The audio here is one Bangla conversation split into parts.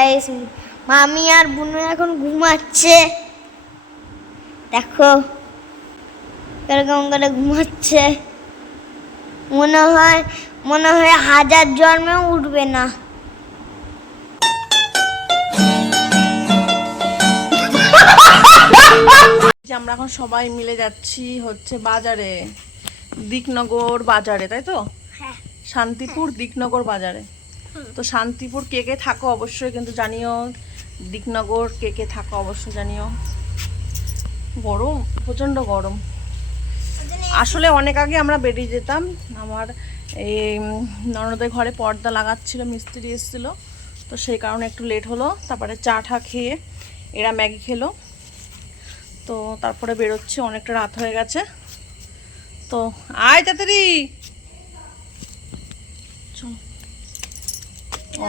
গাইস, মামি আর বুনু এখন ঘুমাচ্ছে। দেখো এরকম করে ঘুমাচ্ছে। মনে হয় 1000 জন্মেও উঠবে না। আমরা এখন সবাই মিলে যাচ্ছি হচ্ছে বাজারে, দিকনগর বাজারে, তাই তো? শান্তিপুর দিকনগর বাজারে। তো শান্তিপুর কে কে থাকো অবশ্যই কিন্তু জানিও, দিকনগর কে কে থাকো অবশ্যই জানিও। গরম, প্রচণ্ড গরম। আসলে অনেক আগে আমরা বেরিয়ে যেতাম, আমার এই ননদের ঘরে পর্দা লাগাচ্ছিল, মিস্ত্রি এসেছিল, তো সেই কারণে একটু লেট হলো। তারপরে চা ঠা খেয়ে এরা ম্যাগি খেলো, তো তারপরে বেরোচ্ছে, অনেকটা রাত হয়ে গেছে। তো আয় তাড়াতাড়ি,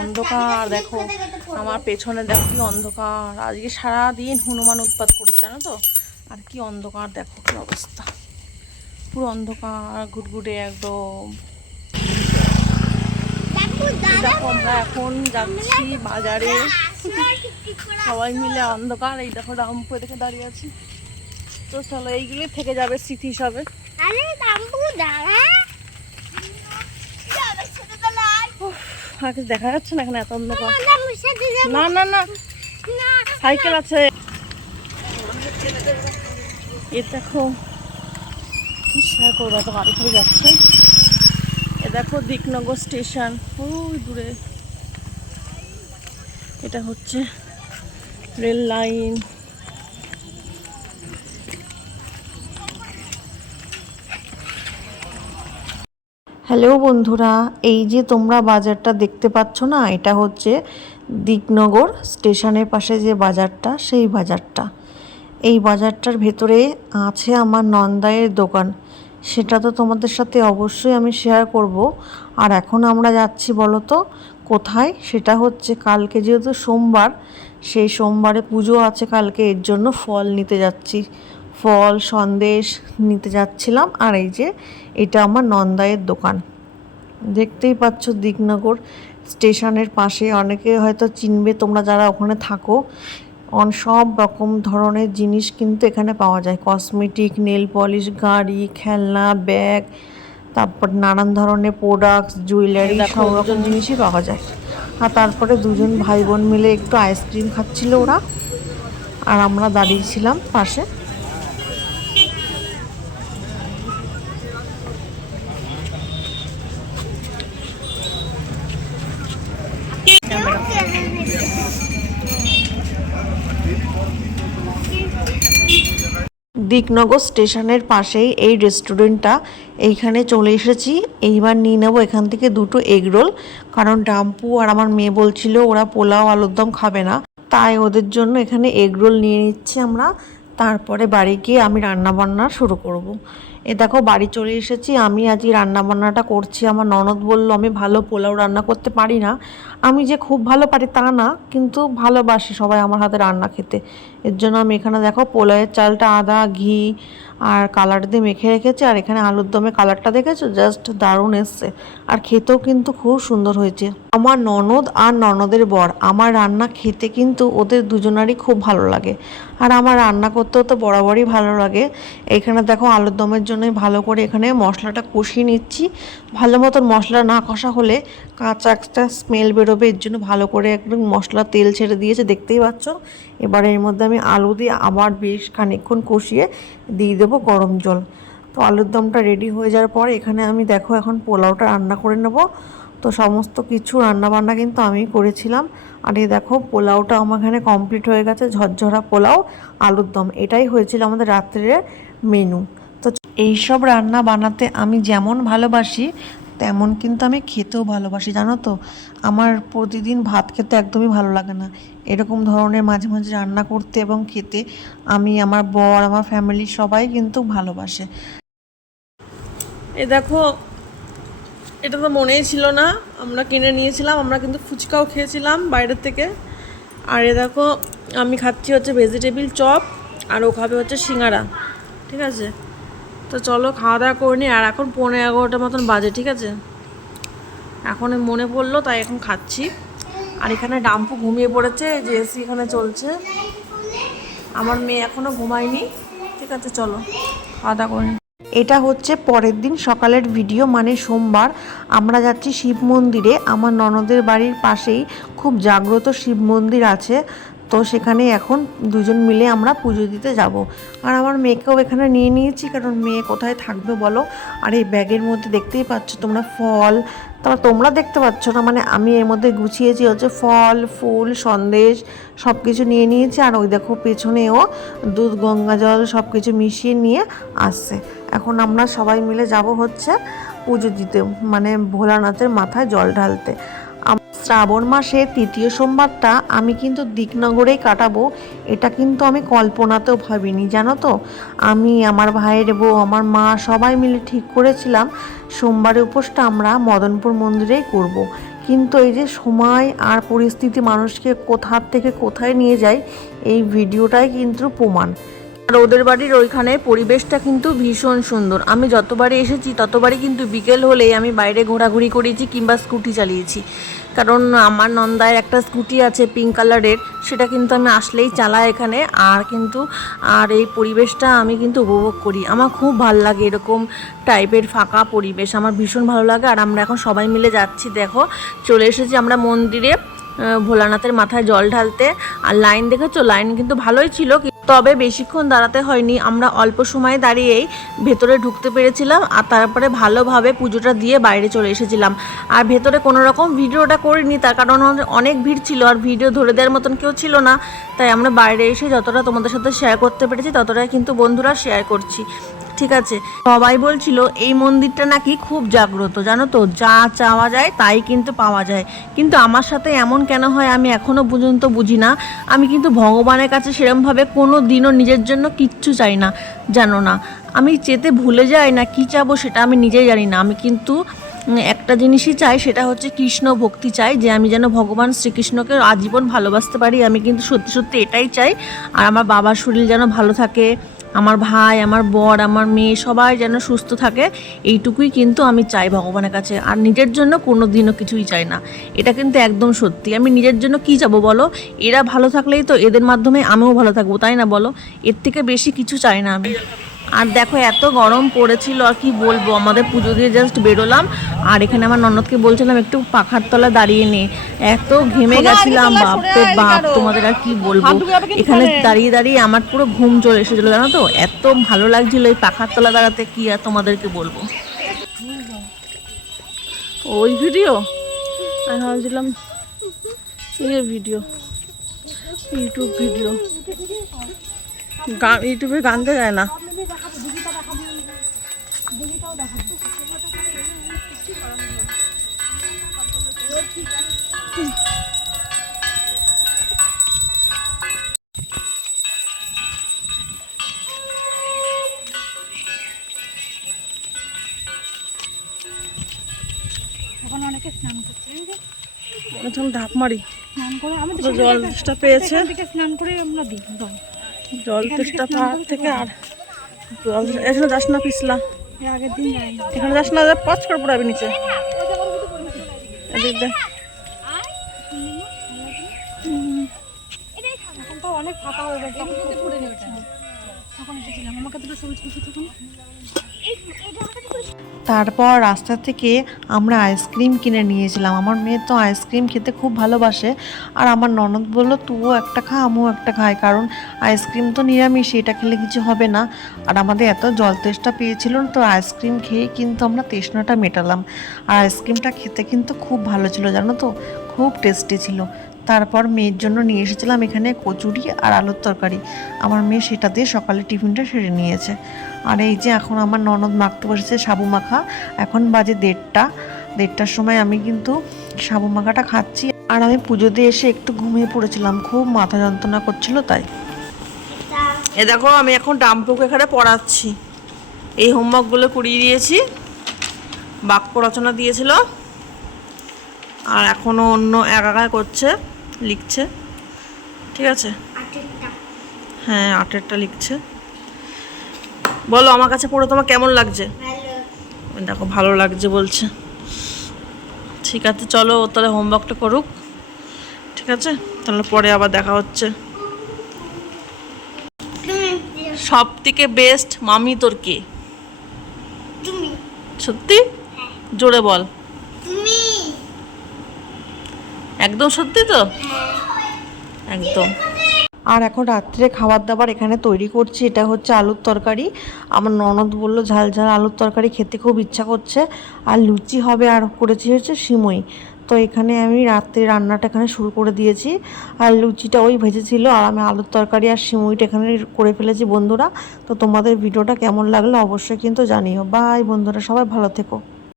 অন্ধকার দেখো আমার পেছনে, দেখো কি অন্ধকার। আজকে সারাদিন হনুমান উৎপাত করছে জানো তো, আর কি অন্ধকার দেখো, কি অবস্থা, পুরো অন্ধকার ঘুটঘুটে একদম। দেখো আমরা এখন যাচ্ছি বাজারে সবাই মিলে, অন্ধকার। এই দেখো রামপুর দেখে দাঁড়িয়ে আছি। তো চলো, এইগুলোই থেকে যাবে স্মৃতি হিসাবে। দেখা যাচ্ছে না এখানে, এত অন্ধকার। না না না, সাইকেল আছে। এ দেখো কি শেয়ার করবো, এত গাড়ি থেকে যাচ্ছে। এ দেখো দিকনগর স্টেশন, ওই দূরে। এটা হচ্ছে রেল লাইন। হ্যালো বন্ধুরা, এই যে তোমরা বাজারটা দেখতে পাচ্ছ না, এটা হচ্ছে দিকনগর স্টেশনের পাশে যে বাজারটা, সেই বাজারটা। এই বাজারটার ভেতরে আছে আমার নন্দায়ের দোকান, সেটা তো তোমাদের সাথে অবশ্যই আমি শেয়ার করব। আর এখন আমরা যাচ্ছি বলো তো কোথায়? সেটা হচ্ছে কালকে যেহেতু সোমবার, সেই সোমবারে পুজো আছে কালকে, এর জন্য ফল নিতে যাচ্ছি, ফল সন্দেশ নিতে যাচ্ছিলাম। আর এই যে এটা আমার নন্দায়ের দোকান, দেখতেই পাচ্ছ দিকনগর স্টেশনের পাশে। অনেকে হয়তো চিনবে তোমরা যারা ওখানে থাকো। সব রকম ধরনের জিনিস কিন্তু এখানে পাওয়া যায়, কসমেটিক, নেল পলিশ, গাড়ি, খেলনা, ব্যাগ, তারপর নানান ধরনের প্রোডাক্টস, জুয়েলারি, সব রকম জিনিসই পাওয়া যায়। আর তারপরে দুজন ভাই বোন মিলে একটু আইসক্রিম খাচ্ছিল ওরা, আর আমরা দাঁড়িয়েছিলাম পাশে। দিকনগর স্টেশনের পাশেই এই রেস্টুরেন্টটা, এইখানে চলে এসেছি। এইবার নিয়ে নেবো এখান থেকে 2টো এগ রোল, কারণ ডাম্পু আর আমার মেয়ে বলছিল ওরা পোলাও আলুর দম খাবে না, তাই ওদের জন্য এখানে এগ রোল নিয়ে নিচ্ছি আমরা। তারপরে বাড়ি গিয়ে আমি রান্নাবান্না শুরু করব। এ দেখো বাড়ি চলে এসেছি, আমি আজকে রান্নাবান্নাটা করছি। আমার ননদ বলল আমি ভালো পোলাও রান্না করতে পারি না। আমি যে খুব ভালো পারি তা না, কিন্তু ভালোবাসি সবাই আমার হাতে রান্না খেতে। এর জন্য আমি এখানে দেখো পোলাওয়ের চালটা আদা, ঘি আর কালার দিয়ে মেখে রেখেছি। আর এখানে আলুর দমে কালারটা দেখেছো, জাস্ট দারুণ এসছে। আর খেতেও কিন্তু খুব সুন্দর হয়েছে। আমার ননদ আর ননদের বর আমার রান্না খেতে কিন্তু ওদের দুজনারই খুব ভালো লাগে, আর আমার রান্না করতেও তো বরাবরই ভালো লাগে। এখানে দেখো আলুর দমের জন্য ভালো করে এখানে মশলাটা কষিয়ে নিচ্ছি। ভালো মতন মশলা না কষা হলে কাঁচা একটা স্মেল বেরোবে, এর জন্য ভালো করে একদম মশলা তেল ছেড়ে দিয়েছে, দেখতেই পাচ্ছ। এবার এর মধ্যে আমি আলু দিয়ে আবার বেশ খানিকক্ষণ কষিয়ে দিয়ে দেবো গরম জল। তো আলুর দমটা রেডি হয়ে যাওয়ার পর এখানে আমি দেখো এখন পোলাওটা রান্না করে নেব। তো সমস্ত কিছু রান্নাবান্না কিন্তু আমি করেছিলাম। আর এই দেখো পোলাওটা আমার এখানে কমপ্লিট হয়ে গেছে, ঝরঝরা পোলাও আলুর দম, এটাই হয়েছিল আমাদের রাত্রের মেনু। তো এইসব রান্না বানাতে আমি যেমন ভালোবাসি, তেমন কিন্তু আমি খেতেও ভালোবাসি জানো তো। আমার প্রতিদিন ভাত খেতে একদমই ভালো লাগে না, এরকম ধরনের মাঝে মাঝে রান্না করতে এবং খেতে আমি, আমার বর, আমার ফ্যামিলি সবাই কিন্তু ভালোবাসে। এ দেখো, এটা তো মনেই ছিল না, আমরা কিনে নিয়েছিলাম, আমরা কিন্তু ফুচকাও খেয়েছিলাম বাইরের থেকে। আর এ দেখো আমি খাচ্ছি হচ্ছে ভেজিটেবিল চপ, আর ও খাবে হচ্ছে সিঙ্গারা, ঠিক আছে? তো চলো খাওয়া দাওয়া করে নিই। আর এখন 11:15 মতন বাজে, ঠিক আছে? এখন মনে পড়লো তাই এখন খাচ্ছি। আর এখানে ডাম্পু ঘুমিয়ে পড়েছে, যে এসি এখানে চলছে। আমার মেয়ে এখনো ঘুমায়নি। ঠিক আছে, চলো খাওয়া দাওয়া করে। এটা হচ্ছে পরের দিন সকালের ভিডিও, মানে সোমবার। আমরা যাচ্ছি শিব মন্দিরে। আমার ননদের বাড়ির পাশেই খুব জাগ্রত শিব মন্দির আছে, তো সেখানে এখন দুজন মিলে আমরা পুজো দিতে যাব। আর আমার মেয়েকেও এখানে নিয়ে নিয়েছি, কারণ মেয়ে কোথায় থাকবে বলো। আর এই ব্যাগের মধ্যে দেখতেই পাচ্ছ তোমরা ফল, তোমরা দেখতে পাচ্ছ না, মানে আমি এর মধ্যে গুছিয়েছি হচ্ছে ফল, ফুল, সন্দেশ সব কিছু নিয়ে নিয়েছি। আর ওই দেখো পেছনেও দুধ, গঙ্গা জল সব কিছু মিশিয়ে নিয়ে আসছে। এখন আমরা সবাই মিলে যাব হচ্ছে পুজো দিতে, মানে ভোলানাথের মাথায় জল ঢালতে। শ্রাবণ মাসে তৃতীয় সোমবারটা আমি কিন্তু দিকনগরেই কাটাবো, এটা কিন্তু আমি কল্পনাতেও ভাবিনি, জানো তো। আমি, আমার ভাইয়ের বউ, আমার মা সবাই মিলে ঠিক করেছিলাম সোমবারের উপোসটা আমরা মদনপুর মন্দিরেই করব। কিন্তু এই যে সময় আর পরিস্থিতি মানুষকে কোথা থেকে কোথায় নিয়ে যায়, এই ভিডিওটাই কিন্তু প্রমাণ। আর ওদের বাড়ির ওইখানে পরিবেশটা কিন্তু ভীষণ সুন্দর। আমি যতবারই এসেছি ততবারই কিন্তু বিকেল হলেই আমি বাইরে ঘোরাঘুরি করেছি কিংবা স্কুটি চালিয়েছি, কারণ আমার নন্দায় একটা স্কুটি আছে পিঙ্ক কালারের, সেটা কিন্তু আমি আসলেই চালাই এখানে। আর এই পরিবেশটা আমি কিন্তু উপভোগ করি। আমার খুব ভালো লাগে এরকম টাইপের ফাঁকা পরিবেশ, আমার ভীষণ ভালো লাগে। আর আমরা এখন সবাই মিলে যাচ্ছি, দেখো চলে এসেছি আমরা মন্দিরে ভোলানাথের মাথায় জল ঢালতে। আর লাইন দেখেছো, লাইন কিন্তু ভালোই ছিল, তবে বেশিক্ষণ দাঁড়াতে হয়নি। আমরা অল্প সময় দাঁড়িয়েই ভেতরে ঢুকতে পেরেছিলাম, আর তারপরে ভালোভাবে পুজোটা দিয়ে বাইরে চলে এসেছিলাম। আর ভেতরে কোনো রকম ভিডিওটা করিনি, তার কারণ অনেক ভিড় ছিল আর ভিডিও ধরে দেওয়ার মতন কেউ ছিল না। তাই আমরা বাইরে এসে যতটা তোমাদের সাথে শেয়ার করতে পেরেছি ততটাই কিন্তু বন্ধুরা শেয়ার করছি। ঠিক আছে, সবাই বলছিল এই মন্দিরটা নাকি খুব জাগ্রত, জানো তো, যা চাওয়া যায় তাই কিন্তু পাওয়া যায়। কিন্তু আমার সাথে এমন কেন হয় আমি এখনও পর্যন্ত বুঝি না। আমি কিন্তু ভগবানের কাছে সেরমভাবে কোনো দিনও নিজের জন্য কিচ্ছু চাই না, জানো না। আমি চেতে ভুলে যাই না কি চাবো সেটা আমি নিজেই জানি না। আমি কিন্তু একটা জিনিসই চাই, সেটা হচ্ছে কৃষ্ণ ভক্তি চাই, যে আমি যেন ভগবান শ্রীকৃষ্ণকে আজীবন ভালোবাসতে পারি। আমি কিন্তু সত্যি সত্যি এটাই চাই। আর আমার বাবার শরীর যেন ভালো থাকে, আমার ভাই, আমার বর, আমার মেয়ে সবাই যেন সুস্থ থাকে, এইটুকুই কিন্তু আমি চাই ভগবানের কাছে। আর নিজের জন্য কোনো দিনও কিছুই চাই না, এটা কিন্তু একদম সত্যি। আমি নিজের জন্য কী চাবো বলো? এরা ভালো থাকলেই তো এদের মাধ্যমে আমিও ভালো থাকবো, তাই না বলো? এর থেকে বেশি কিছু চাই না আমি। আর দেখো এত গরম পড়েছিল, আর কি বলবো, আমাদের পুজো দিয়ে জাস্ট বেরোলাম। আর এখানে আমার ননদকে বলছিলাম একটু পাখার তলা দাঁড়িয়ে নে, এত ঘেমে গেছিলাম, বাপরে বাপ, তোমাদের আর কি বলবো। এখানে দাঁড়িয়ে দাঁড়িয়ে আমার পুরো ঘুম চলে এসেছিলো, জানো তো, এত ভালো লাগছিল এই পাখার তলা দাঁড়াতে, কি আর তোমাদেরকে বলবো। ওই ভিডিও আমি ভাবছিলাম ভিডিও, ইউটিউব ভিডিও, ইউটিউবে গান তো যায় না। ঢাক মারি জলটা পেয়েছে, জল তেষ্টা পাহাড় থেকে। আর এখানে যাস না পিছলা, এখানে যাস না, পচ করে পড়াবি নিচে। অনেক ফাঁকা হয়ে গেছে, তখন এসেছিলাম, আমাকে দুটো ছবি তখন। তারপর রাস্তা থেকে আমরা আইসক্রিম কিনে নিয়েছিলাম। আমার মেয়ে তো আইসক্রিম খেতে খুব ভালোবাসে, আর আমার ননদ বললো তুইও একটা খা, আমিও একটা খাই, কারণ আইসক্রিম তো নিরামিষ, এটা খেলে কিছু হবে না। আর আমাদের এত জল তেষ্টা পেয়েছিল, তো আইসক্রিম খেয়ে কিন্তু আমরা তৃষ্ণাটা মেটালাম। আর আইসক্রিমটা খেতে কিন্তু খুব ভালো ছিল, জানো তো, খুব টেস্টি ছিল। তারপর মেয়ের জন্য নিয়ে এসেছিলাম এখানে কচুরি আর আলুর তরকারি। আমার মেয়ে সেটা দিয়ে সকালে টিফিনটা সেরে নিয়েছে। আর এই যে এখন আমার ননদ মাখতে বসেছে সাবু মাখা। এখন বাজে 1:30টার সময় আমি কিন্তু সাবু মাখাটা খাচ্ছি। আর আমি পুজো দিয়ে এসে একটু ঘুমিয়ে পড়েছিলাম, খুব মাথা যন্ত্রণা করছিল তাই। এ দেখো আমি এখন ডাম্পুকে এখানে পড়াচ্ছি, এই হোমওয়ার্কগুলো করিয়ে দিয়েছি, বাক্য রচনা দিয়েছিল, আর এখনও অন্য একা করছে, লিখছে। ঠিক আছে, হ্যাঁ 8-এরটা লিখছে। বলো আমার কাছে পড়ে তোমার কেমন লাগছে? দেখো ভালো লাগছে বলছে। ঠিক আছে চলো ও তাহলে হোমওয়ার্কটা করুক, ঠিক আছে, তাহলে পরে আবার দেখা হচ্ছে। তুমি সব থেকে বেস্ট মামি তোর কে? তুমি সত্যি? জোরে বল। তুমি একদম সত্যি তো? একদম। আর এখন রাত্রে খাবার দাবার এখানে তৈরি করছি। এটা হচ্ছে আলুর তরকারি। আমার ননদ বলল ঝাল ঝাল আলুর তরকারি খেতে খুব ইচ্ছা করছে, আর লুচি হবে, আর করেছি হচ্ছে সিমই। তো এখানে আমি রাত্রে রান্নাটা এখানে শুরু করে দিয়েছি, আর লুচিটা ওই ভেজেছিল, আর আমি আলুর তরকারি আর সিমইটা এখানে করে ফেলেছি বন্ধুরা। তো তোমাদের ভিডিওটা কেমন লাগলো অবশ্যই কিন্তু জানিও। বাই বন্ধুরা, সবাই ভালো থেকো।